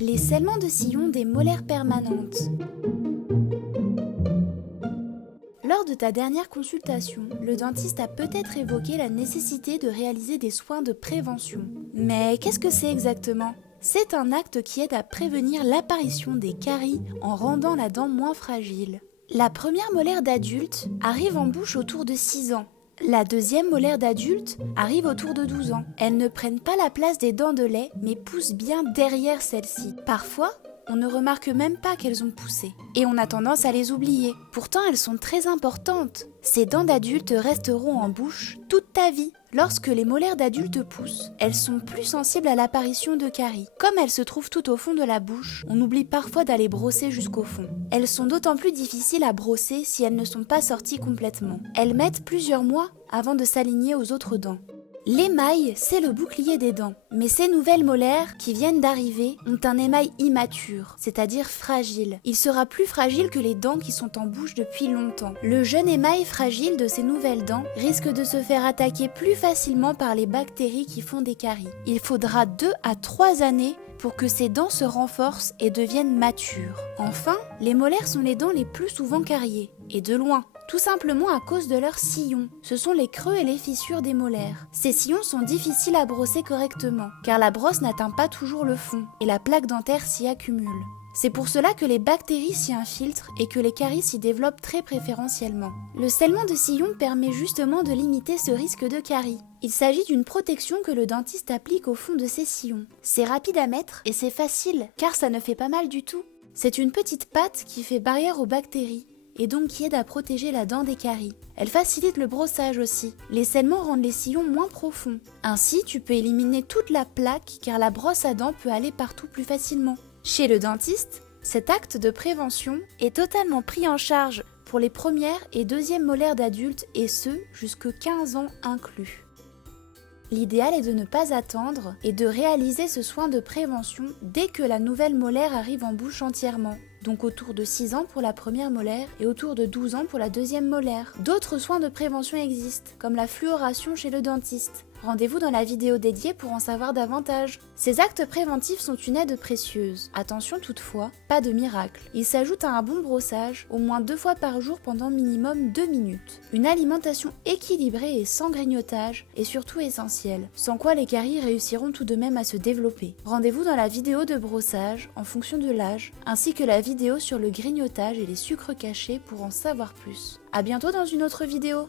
Les scellements de sillon des molaires permanentes. Lors de ta dernière consultation, le dentiste a peut-être évoqué la nécessité de réaliser des soins de prévention. Mais qu'est-ce que c'est exactement ? C'est un acte qui aide à prévenir l'apparition des caries en rendant la dent moins fragile. La première molaire d'adulte arrive en bouche autour de 6 ans. La deuxième molaire d'adulte arrive autour de 12 ans. Elles ne prennent pas la place des dents de lait, mais poussent bien derrière celles-ci. Parfois, on ne remarque même pas qu'elles ont poussé. Et on a tendance à les oublier. Pourtant, elles sont très importantes. Ces dents d'adultes resteront en bouche toute ta vie. Lorsque les molaires d'adultes poussent, elles sont plus sensibles à l'apparition de caries. Comme elles se trouvent tout au fond de la bouche, on oublie parfois d'aller brosser jusqu'au fond. Elles sont d'autant plus difficiles à brosser si elles ne sont pas sorties complètement. Elles mettent plusieurs mois avant de s'aligner aux autres dents. L'émail, c'est le bouclier des dents. Mais ces nouvelles molaires qui viennent d'arriver ont un émail immature, c'est-à-dire fragile. Il sera plus fragile que les dents qui sont en bouche depuis longtemps. Le jeune émail fragile de ces nouvelles dents risque de se faire attaquer plus facilement par les bactéries qui font des caries. Il faudra 2 à 3 années pour que ces dents se renforcent et deviennent matures. Enfin, les molaires sont les dents les plus souvent cariées, et de loin. Tout simplement à cause de leurs sillons. Ce sont les creux et les fissures des molaires. Ces sillons sont difficiles à brosser correctement, car la brosse n'atteint pas toujours le fond, et la plaque dentaire s'y accumule. C'est pour cela que les bactéries s'y infiltrent et que les caries s'y développent très préférentiellement. Le scellement de sillon permet justement de limiter ce risque de caries. Il s'agit d'une protection que le dentiste applique au fond de ses sillons. C'est rapide à mettre et c'est facile, car ça ne fait pas mal du tout. C'est une petite pâte qui fait barrière aux bactéries, et donc qui aide à protéger la dent des caries. Elle facilite le brossage aussi. Les scellements rendent les sillons moins profonds. Ainsi, tu peux éliminer toute la plaque car la brosse à dents peut aller partout plus facilement. Chez le dentiste, cet acte de prévention est totalement pris en charge pour les premières et deuxièmes molaires d'adultes et ce, jusque 15 ans inclus. L'idéal est de ne pas attendre et de réaliser ce soin de prévention dès que la nouvelle molaire arrive en bouche entièrement. Donc autour de 6 ans pour la première molaire et autour de 12 ans pour la deuxième molaire. D'autres soins de prévention existent, comme la fluoration chez le dentiste. Rendez-vous dans la vidéo dédiée pour en savoir davantage. Ces actes préventifs sont une aide précieuse. Attention toutefois, pas de miracle. Ils s'ajoutent à un bon brossage, au moins 2 fois par jour pendant minimum 2 minutes. Une alimentation équilibrée et sans grignotage est surtout essentielle, sans quoi les caries réussiront tout de même à se développer. Rendez-vous dans la vidéo de brossage en fonction de l'âge, ainsi que la vidéo sur le grignotage et les sucres cachés pour en savoir plus. À bientôt dans une autre vidéo.